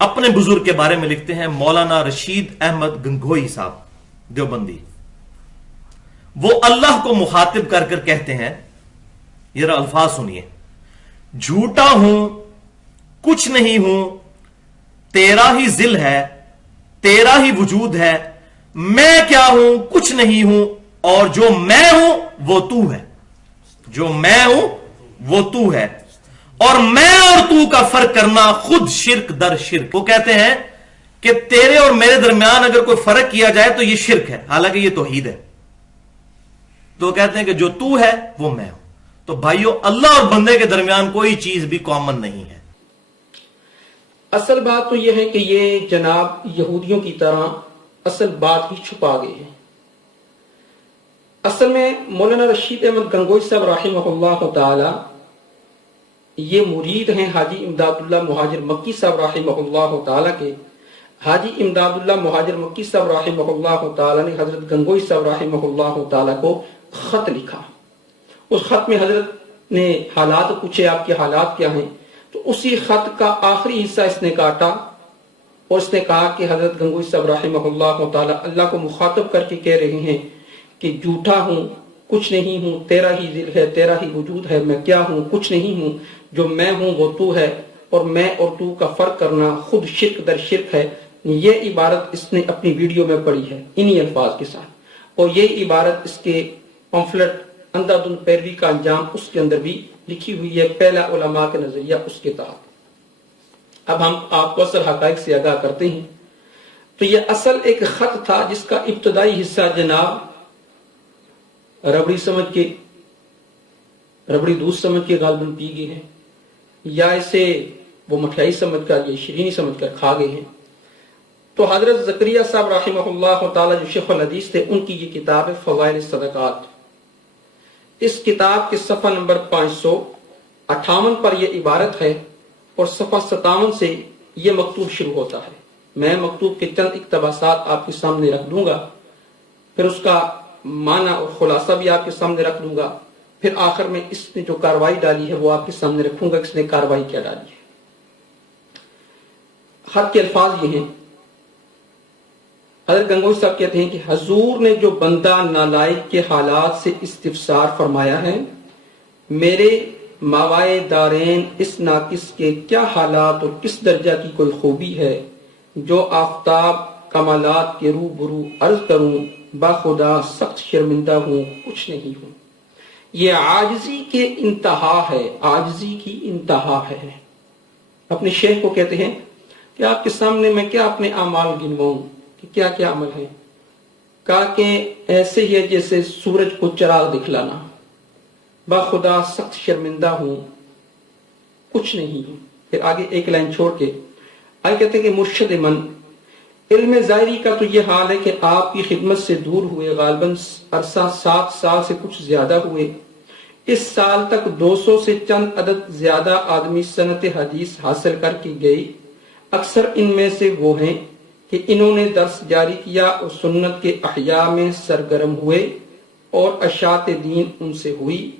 اپنے بزرگ کے بارے میں لکھتے ہیں مولانا رشید احمد گنگوئی صاحب دیوبندی. وہ اللہ کو مخاطب کر کر کہتے ہیں، یہ الفاظ سنیے، جھوٹا ہوں کچھ نہیں ہوں، تیرا ہی ذل ہے تیرا ہی وجود ہے، میں کیا ہوں کچھ نہیں ہوں، اور جو میں ہوں وہ تو ہے، جو میں ہوں وہ تو ہے، اور میں اور تو کا فرق کرنا خود شرک در شرک. وہ کہتے ہیں کہ تیرے اور میرے درمیان اگر کوئی فرق کیا جائے تو یہ شرک ہے، حالانکہ یہ توحید ہے. تو کہتے ہیں کہ جو تو ہے وہ میں ہوں. تو بھائیو، اللہ اور بندے کے درمیان کوئی چیز بھی کامن نہیں ہے. اصل بات تو یہ ہے کہ یہ جناب یہودیوں کی طرح اصل بات ہی چھپا گئے ہیں. اصل میں مولانا رشید احمد گنگوئی صاحب رحمہ اللہ تعالی یہ مرید ہیں حاجی امداد اللہ مہاجر مکی صاحب رحمہ اللہ تعالی کے. حاجی امداد اللہ مہاجر مکی صاحب رحمہ اللہ تعالی نے حضرت گنگوئی صاحب رحمہ اللہ تعالی کو خط لکھا. اس خط میں حضرت نے حالات پوچھے، آپ کے حالات کیا ہیں؟ تو اسی خط کا آخری حصہ اس نے کاٹا اور اس نے کہا کہ حضرت گنگوئی صاحب رحمہ اللہ تعالی اللہ کو مخاطب کر کے کہہ رہے ہیں کہ جھوٹا ہوں کچھ نہیں ہوں، تیرا ہی ذل ہے تیرا ہی وجود ہے، میں کیا ہوں کچھ نہیں ہوں، جو میں ہوں وہ تو ہے، اور میں اور تو کا فرق کرنا خود شرک در شرک ہے. یہ عبارت اس نے اپنی ویڈیو میں پڑھی ہے انہی الفاظ کے ساتھ، اور یہ عبارت اس کے پمفلٹ اندھادھند پیروی کا انجام اس کے اندر بھی لکھی ہوئی ہے، پہلا علماء کے نظریہ اس کے تحت. اب ہم آپ کو اصل حقائق سے آگاہ کرتے ہیں. تو یہ اصل ایک خط تھا جس کا ابتدائی حصہ جناب ربڑی سمجھ کے، ربڑی دودھ سمجھ کے غالباً پی گئے ہیں، یا اسے وہ مٹھائی سمجھ کر یا شیرینی سمجھ کر کھا گئے ہیں. تو حضرت زکریا صاحب رحمہ اللہ تعالی جو شیخ الحدیث تھے، ان کی یہ کتاب ہے فضائل الصدقات. اس کتاب کے صفحہ نمبر 558 پر یہ عبارت ہے، اور صفحہ 57 سے یہ مکتوب شروع ہوتا ہے. میں مکتوب کے چند اقتباسات آپ کے سامنے رکھ دوں گا، پھر اس کا معنی اور خلاصہ بھی آپ کے سامنے رکھ دوں گا، پھر آخر میں اس نے جو کاروائی ڈالی ہے وہ آپ کے سامنے رکھوں گا، اس نے کاروائی کیا ڈالی ہے. خط کے الفاظ یہ ہیں. حضرت گنگوئی صاحب کہتے ہیں کہ حضور نے جو بندہ نالائق کے حالات سے استفسار فرمایا ہے، میرے ماوائے دارین اس ناقص کے کیا حالات اور کس درجہ کی کوئی خوبی ہے جو آفتاب کمالات کے روبرو عرض کروں، باخدا سخت شرمندہ ہوں، کچھ نہیں ہوں. یہ عاجزی کے انتہا ہے، عاجزی کی انتہا ہے. اپنے شیخ کو کہتے ہیں کہ آپ کے سامنے میں کیا اپنے اعمال گنواؤں کہ کیا کیا عمل ہے. کہا کہ ایسے ہی ہے جیسے سورج کو چراغ دکھلانا، باخدا سخت شرمندہ ہوں، کچھ نہیں ہوں. پھر آگے ایک لائن چھوڑ کے آگے کہتے ہیں کہ مرشد من، علم ظاہری کا تو یہ حال ہے کہ آپ کی خدمت سے دور ہوئے غالباً عرصہ 7 سال سے کچھ زیادہ ہوئے. اس سال تک 200 سے چند عدد زیادہ آدمی سنت حدیث حاصل کر کے گئے. اکثر ان میں سے وہ ہیں کہ انہوں نے درس جاری کیا اور سنت کے احیاء میں سرگرم ہوئے اور اشاعت دین ان سے ہوئی.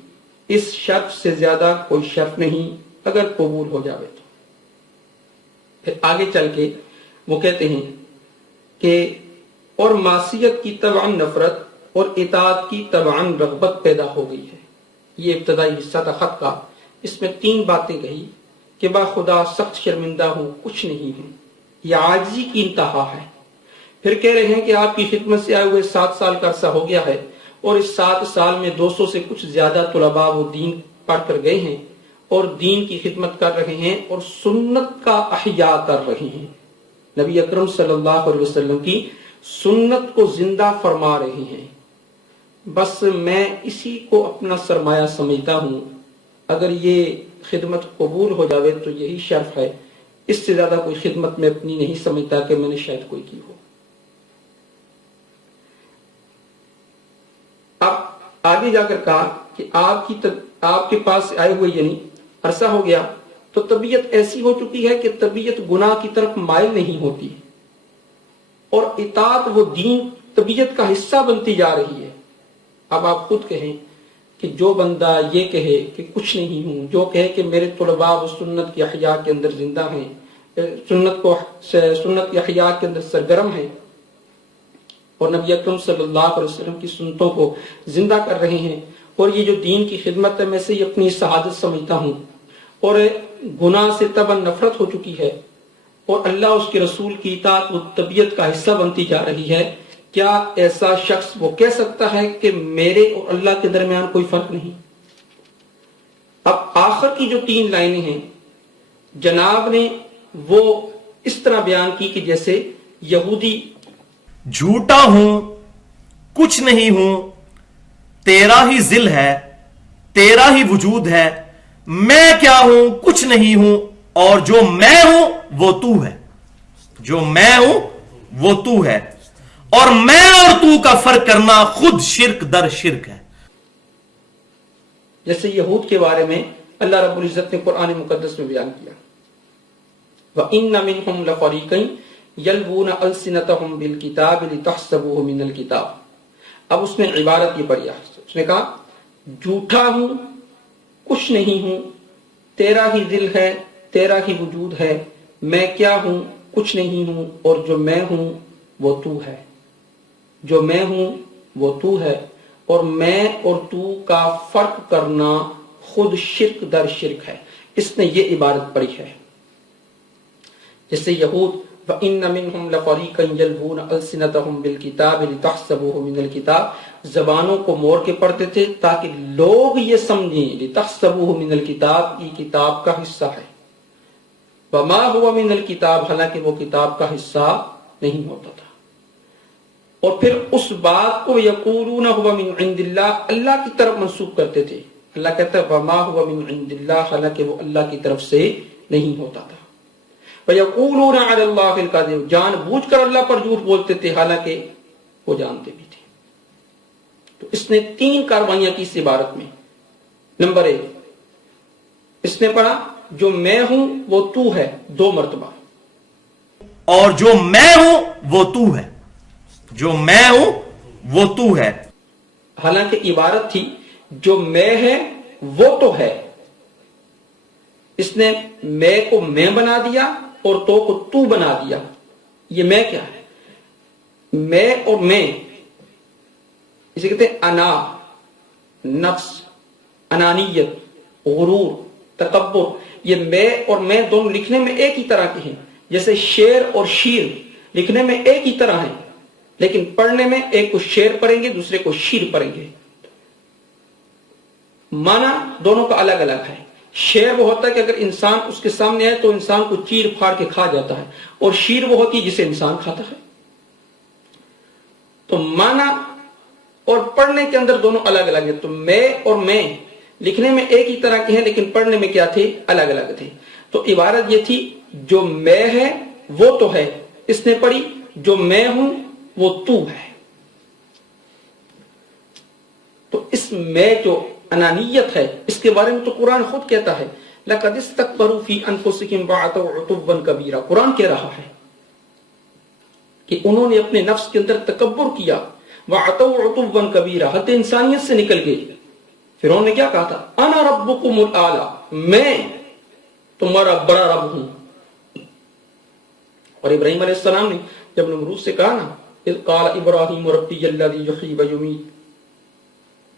اس شرط سے زیادہ کوئی شرط نہیں اگر قبول ہو جاوے تو. پھر آگے چل کے وہ کہتے ہیں کہ اور معصیت کی تبعاً نفرت اور اطاعت کی تبعاً رغبت پیدا ہو گئی ہے. یہ ابتدائی حصہ تھا خط کا. اس میں 3 باتیں کہی کہ باخدا سخت شرمندہ ہوں، کچھ نہیں ہوں. یہ عاجزی کی انتہا ہے. پھر کہہ رہے ہیں کہ آپ کی خدمت سے آئے ہوئے 7 سال کا عرصہ ہو گیا ہے، اور اس 7 سال میں 200 سے کچھ زیادہ طلباء وہ دین پڑھ کر گئے ہیں اور دین کی خدمت کر رہے ہیں اور سنت کا احیاء کر رہے ہیں. نبی اکرم صلی اللہ علیہ وسلم کی سنت کو زندہ فرما رہے ہیں. بس میں اسی کو اپنا سرمایہ سمجھتا ہوں. اگر یہ خدمت قبول ہو جاوے تو یہی شرف ہے. اس سے زیادہ کوئی خدمت میں اپنی نہیں سمجھتا کہ میں نے شاید کوئی کی ہو. اب آگے جا کر کہا کہ آپ کے پاس آئے ہوئے یعنی عرصہ ہو گیا تو طبیعت ایسی ہو چکی ہے کہ طبیعت گناہ کی طرف مائل نہیں ہوتی، اور اطاعت وہ دین طبیعت کا حصہ بنتی جا رہی ہے. اب آپ خود کہیں کہ جو بندہ یہ کہے کہ کچھ نہیں ہوں، جو کہے کہ میرے طلباء و سنت کی احیاء کے اندر زندہ ہیں، سنت کی احیاء کے اندر سرگرم ہیں اور نبی اکرم صلی اللہ علیہ وسلم کی سنتوں کو زندہ کر رہے ہیں، اور یہ جو دین کی خدمت ہے میں سے اپنی سعادت سمجھتا ہوں، اور گناہ سے طبعاً نفرت ہو چکی ہے اور اللہ اس کے رسول کی اطاعت و طبیعت کا حصہ بنتی جا رہی ہے، کیا ایسا شخص وہ کہہ سکتا ہے کہ میرے اور اللہ کے درمیان کوئی فرق نہیں؟ اب آخر کی جو 3 لائنیں ہیں جناب نے وہ اس طرح بیان کی کہ جیسے یہودی جھوٹا ہوں، کچھ نہیں ہوں، تیرا ہی ذل ہے، تیرا ہی وجود ہے، میں کیا ہوں، کچھ نہیں ہوں، اور جو میں ہوں وہ تو ہے، جو میں ہوں وہ تو ہے، اور میں اور تو کا فرق کرنا خود شرک در شرک ہے۔ جیسے یہود کے بارے میں اللہ رب العزت نے قرآن مقدس میں بیان کیا، وَإِنَّ مِنْهُمْ لَفَرِيقًا يَلْوُونَ أَلْسِنَتَهُمْ بِالْكِتَابِ لِتَحْسَبُوهُ مِنَ الْكِتَابِ۔ اب اس نے عبارت یہ پڑھی، اس نے کہا جھوٹا ہوں، کچھ نہیں ہوں، تیرا ہی دل ہے، تیرا ہی وجود ہے، میں کیا ہوں، کچھ نہیں ہوں، اور جو میں ہوں وہ تو ہے، جو میں ہوں وہ تو ہے، اور میں اور تو کا فرق کرنا خود شرک در شرک ہے۔ اس نے یہ عبارت پڑھی ہے۔ جیسے یہود وَإِنَّ مِنْهُمْ لَفَرِيقًا يَلْوُونَ أَلْسِنَتَهُمْ بِالْكِتَابِ لِتَحْسَبُوهُ مِنَ الْكِتَابِ، زبانوں کو موڑ کے پڑھتے تھے تاکہ لوگ یہ سمجھیں لِتَحْسَبُوهُ مِنَ الْكِتَابِ، یہ کتاب کا حصہ ہے، وَمَا هُوَ مِنَ الْكِتَابِ، حالانکہ وہ کتاب کا حصہ نہیں ہوتا تھا۔ اور پھر اس بات کو یقولون هو من عند اللہ، اللہ کی طرف منسوب کرتے تھے۔ اللہ کہتا ہے وَمَا هُوَ مِنْ عِنْدِ اللَّهِ، حالانکہ وہ اللہ کی طرف سے نہیں ہوتا تھا۔ وَيَقُولُونَ عَلَى اللَّهِ الْكَذِبَ، جان بوجھ کر اللہ پر جھوٹ بولتے تھے حالانکہ وہ جانتے بھی تھے۔ تو اس نے 3 کاروائیاں کی اس عبارت میں۔ نمبر 1، اس نے پڑھا جو میں ہوں وہ تو ہے 2 مرتبہ، اور جو میں ہوں وہ تو ہے، جو میں ہوں وہ تو ہے، حالانکہ عبارت تھی جو میں ہے وہ تو ہے۔ اس نے میں کو میں بنا دیا اور تو کو تو بنا دیا۔ یہ میں کیا ہے؟ میں اور میں، اسے کہتے ہیں انا، نفس، انانیت، غرور، تکبر۔ یہ میں اور میں دونوں لکھنے میں ایک ہی طرح کے ہیں، جیسے شیر اور شیر لکھنے میں ایک ہی طرح ہیں، لیکن پڑھنے میں ایک کو شیر پڑھیں گے دوسرے کو شیر پڑھیں گے، معنی دونوں کا الگ الگ ہے۔ شیر وہ ہوتا ہے کہ اگر انسان اس کے سامنے آئے تو انسان کو چیر پھاڑ کے کھا جاتا ہے، اور شیر وہ ہوتی ہے جسے انسان کھاتا ہے۔ تو معنی اور پڑھنے کے اندر دونوں الگ الگ ہیں۔ تو میں اور میں لکھنے میں ایک ہی طرح کے ہیں لیکن پڑھنے میں کیا تھے؟ الگ الگ تھے۔ تو عبارت یہ تھی جو میں ہے وہ تو ہے، اس نے پڑھی جو میں ہوں وہ تو ہے۔ تو اس میں جو انانیت ہے اس کے بارے میں تو قرآن خود کہتا ہے لَقَدِ اسْتَكْبَرُوا فِي أَنفُسِهِمْ وَعَتَوْا عُتُوًّا كَبِيرًا۔ قرآن کہہ رہا ہے کہ انہوں نے اپنے نفس کے اندر تکبر کیا، وَعَتَوْا عُتُوًّا كَبِيرًا، حد انسانیت سے نکل گئے۔ فرعون نے کیا کہا تھا؟ انا ربکم الاعلی، میں تمہارا بڑا رب ہوں۔ اور ابراہیم علیہ السلام نے جب نمرود سے کہا نا اذ قال ابراہیم ربی الذی یحیی و یمیت،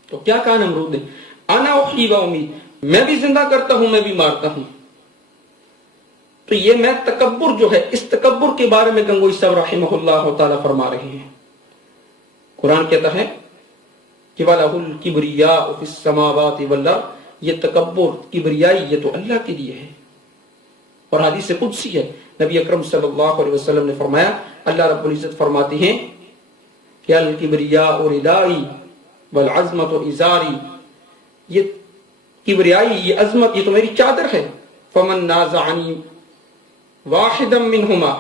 تو کیا کہا نمرود نے؟ انا احیی و امیت، میں بھی زندہ کرتا ہوں میں بھی مارتا ہوں۔ تو یہ میں تکبر جو ہے، اس تکبر کے بارے میں گنگوئی صاحب رحمہ اللہ تعالی فرما رہے ہیں۔ قرآن کہتا ہے کہ وَلَهُ الْكِبْرِيَاءُ فِي السَّمَاوَاتِ وَالْأَرْضِ، یہ تکبر، کبریائی یہ تو اللہ کے لیے ہے۔ اور حدیث قدسی ہے، نبی اکرم صلی اللہ علیہ وسلم نے فرمایا، اللہ رب العزت فرماتے ہیں کہ الکبریاء ردائی والعظمت ازاری، یہ کبریائی، یہ عظمت، یہ تو میری چادر ہے۔ فمن نازعنی واحدا منہما،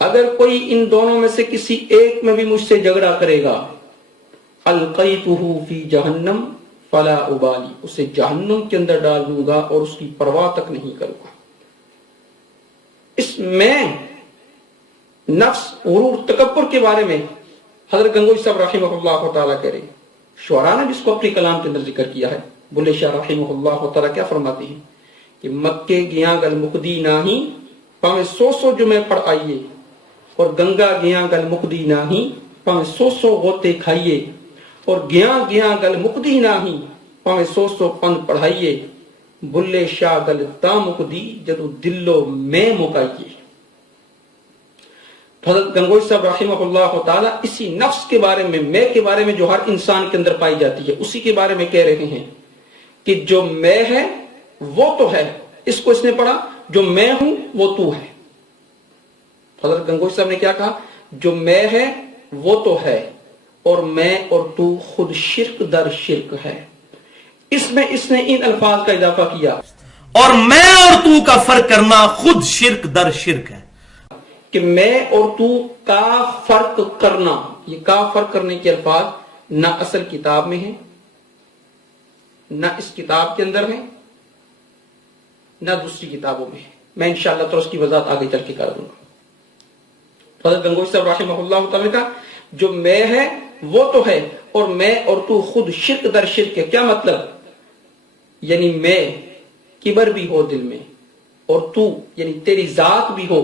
اگر کوئی ان دونوں میں سے کسی ایک میں بھی مجھ سے جھگڑا کرے گا، القیتہ فی جہنم فلا ابالی، اسے جہنم کے اندر ڈال دوں گا اور اس کی پرواہ تک نہیں کروں گا۔ اس میں نفس، غرور، تکبر کے بارے میں حضرت گنگوئی صاحب رحمہ اللہ تعالیٰ کہہ رہے ہیں، شعراء نے جس کو اپنی کلام کے اندر ذکر کیا ہے، بلے شاہ رحمہ اللہ تعالیٰ کیا فرماتے ہیں کہ مکے گیاں گل مکدی نہیں پاویں 100 جمعے پڑھائیے، اور گنگا گیاں گل مکدی نہیں پاویں 100 غوطے کھائیے، اور گیاں گیاں گل مکدی نہیں پاویں 100 پند پڑھائیے، بلے شاہ گل تا مکدی جدو دلو میں مکائیے۔ حضرت گنگوئی صاحب رحمہ اللہ تعالیٰ اسی نفس کے بارے میں کے بارے میں جو ہر انسان کے اندر پائی جاتی ہے، اسی کے بارے میں کہہ رہے ہیں کہ جو میں ہے وہ تو ہے، اس کو اس نے پڑھا، جو میں ہوں وہ تو ہے۔ حضرت گنگوئی صاحب نے کیا کہا؟ جو میں ہے وہ تو ہے، اور میں اور تو خود شرک در شرک ہے۔ اس میں اس نے ان الفاظ کا اضافہ کیا، اور میں اور تو کا فرق کرنا خود شرک در شرک ہے، کہ میں اور تو کا فرق کرنا۔ یہ کا فرق کرنے کے الفاظ نہ اصل کتاب میں ہیں، نہ اس کتاب کے اندر ہیں، نہ دوسری کتابوں میں ہے۔ میں انشاءاللہ تو اس کی وضاحت آگے چل کے کر دوں گا۔ حضرت گنگوئی صاحب رحمہ اللہ تعالی کا جو میں ہے وہ تو ہے، اور میں اور تو خود شرک در شرک ہے۔ کیا مطلب؟ یعنی میں کبر بھی ہو دل میں، اور تو یعنی تیری ذات بھی ہو،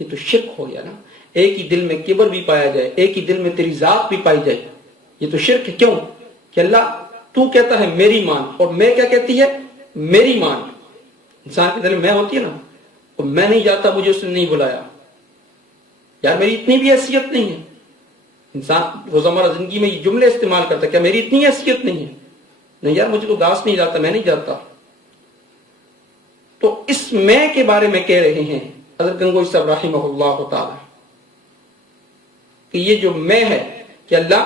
یہ تو شرک ہو گیا نا۔ ایک ہی دل میں کبر بھی پایا جائے، ایک ہی دل میں تیری ذات بھی پائی جائے، یہ تو شرک ہے۔ کیوں؟ کہ اللہ تو کہتا ہے میری مان، اور میں کیا کہتی ہے؟ میری مان۔ انسان کے دل میں ہوتی ہے نا، اور میں نہیں جاتا، مجھے اس نے نہیں بلایا، یار میری اتنی بھی حیثیت نہیں ہے۔ انسان روزمرہ زندگی میں یہ جملے استعمال کرتا ہے، کیا میری اتنی حیثیت نہیں ہے؟ نہیں یار، مجھے تو گھاس نہیں ڈالتا، میں نہیں جاتا۔ تو اس میں کے بارے میں کہہ رہے ہیں حضرت گنگوئی صاحب رحمہ اللہ تعالی کہ یہ جو میں ہے، کہ اللہ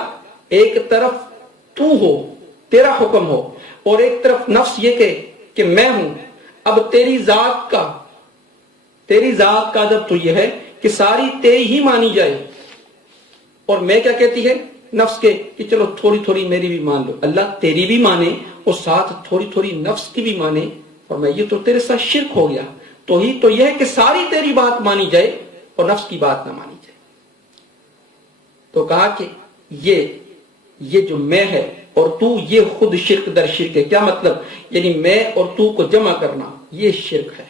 ایک طرف تو ہو، تیرا حکم ہو، اور ایک طرف نفس یہ کہ میں ہوں۔ اب تیری ذات کا جب تو یہ ہے کہ ساری تیری ہی مانی جائے، اور میں کیا کہتی ہے نفس کے کہ چلو تھوڑی تھوڑی میری بھی مان لو۔ اللہ تیری بھی مانے اور ساتھ تھوڑی تھوڑی نفس کی بھی مانے، اور میں یہ تو تیرے ساتھ شرک ہو گیا۔ تو ہی تو یہ ہے کہ ساری تیری بات مانی جائے اور نفس کی بات نہ مانی جائے۔ تو کہا کہ یہ جو میں ہے اور تو، یہ خود شرک در شرک ہے۔ کیا مطلب؟ یعنی میں اور تو کو جمع کرنا یہ شرک ہے۔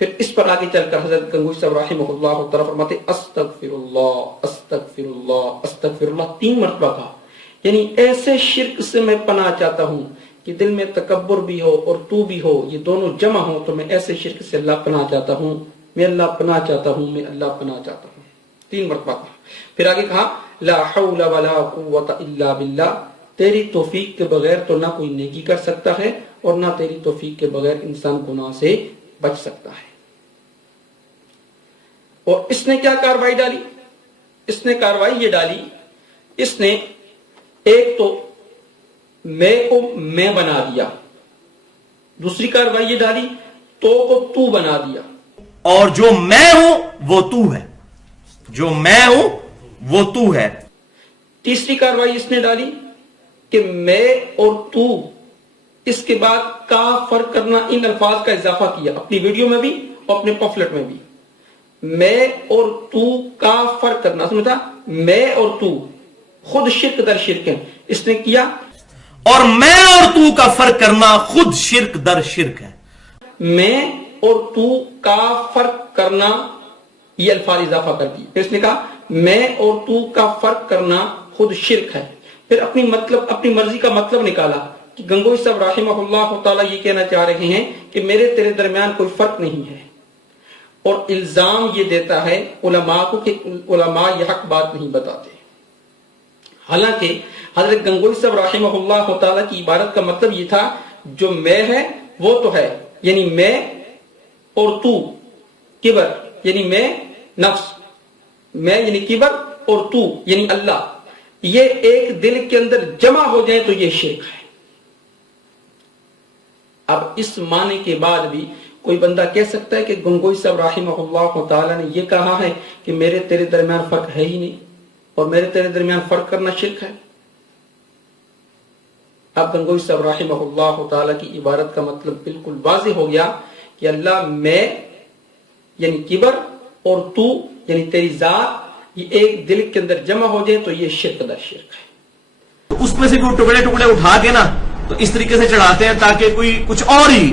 پھر اس پر آگے چل کر حضرت گنگوئی صاحب رحمہ اللہ تعالی فرماتے استغفر اللہ استغفر اللہ استغفر اللہ 3 مرتبہ کہا، یعنی ایسے شرک سے میں پناہ چاہتا ہوں کہ دل میں تکبر بھی ہو اور تو بھی ہو، یہ دونوں جمع ہو، تو میں ایسے شرک سے اللہ پناہ چاہتا ہوں، میں اللہ پناہ چاہتا ہوں، میں اللہ پناہ چاہتا ہوں۔ 3 مرتبہ کہا۔ پھر آگے کہا لا حول ولا قوت الا باللہ، تیری توفیق کے بغیر تو نہ کوئی نیکی کر سکتا ہے، اور نہ تیری توفیق کے بغیر انسان گناہ سے بچ سکتا ہے۔ اور اس نے کیا کاروائی ڈالی؟ اس نے کاروائی یہ ڈالی، اس نے ایک تو میں کو میں بنا دیا، دوسری کاروائی یہ ڈالی تو کو تو بنا دیا، اور جو میں ہوں وہ تو ہے، جو میں ہوں وہ تو ہے۔ تیسری کاروائی اس نے ڈالی کہ میں اور تو، اس کے بعد کا فرق کرنا، ان الفاظ کا اضافہ کیا اپنی ویڈیو میں بھی اور اپنے پمفلٹ میں بھی۔ میں اور تو کا فرق کرنا، سمجھا؟ میں اور تو خود شرک در شرک ہے، اس نے کیا۔ اور میں اور تو کا فرق کرنا خود شرک در شرک ہے۔ میں اور تو کا فرق کرنا، یہ الفاظ اضافہ کر دی۔ پھر اس نے کہا میں اور تو کا فرق کرنا خود شرک ہے۔ پھر اپنی مرضی کا مطلب نکالا کہ گنگوئی صاحب رحمہ اللہ تعالیٰ یہ کہنا چاہ رہے ہیں کہ میرے تیرے درمیان کوئی فرق نہیں ہے، اور الزام یہ دیتا ہے علماء کو کہ علماء یہ حق بات نہیں بتاتے۔ حالانکہ حضرت گنگوئی صاحب رحمہ اللہ تعالیٰ کی عبارت کا مطلب یہ تھا جو میں ہے وہ تو ہے، یعنی میں اور تو، کبر یعنی میں نفس، میں یعنی کبر اور تو یعنی اللہ، یہ ایک دل کے اندر جمع ہو جائے تو یہ شرک ہے۔ اب اس معنی کے بعد بھی کوئی بندہ کہہ سکتا ہے کہ گنگوئی صاحب رحمہ اللہ تعالیٰ نے یہ کہا ہے کہ میرے تیرے درمیان فرق ہے ہی نہیں، اور میرے تیرے درمیان فرق کرنا شرک ہے۔ اب گنگوئی صاحب رحمہ اللہ تعالیٰ کی عبارت کا مطلب بالکل واضح ہو گیا کہ اللہ میں یعنی کبر اور تو یعنی تیری ذات، یہ ایک دل کے اندر جمع ہو جائے تو یہ شرک در شرک ہے۔ اس میں سے کوئی ٹکڑے ٹکڑے اٹھا کے نا تو اس طریقے سے چڑھاتے ہیں تاکہ کوئی کچھ اور ہی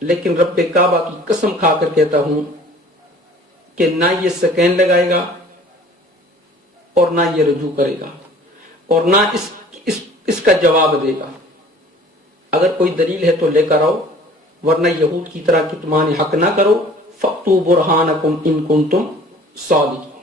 لیکن رب کعبہ کی قسم کھا کر کہتا ہوں کہ نہ یہ سکین لگائے گا اور نہ یہ رجوع کرے گا اور نہ اس کا جواب دے گا. اگر کوئی دلیل ہے تو لے کر آؤ، ورنہ یہود کی طرح کتمان حق نہ کرو. فَأْتُوا بُرْهَانَكُمْ إِن كُنتُمْ صَادِقِينَ.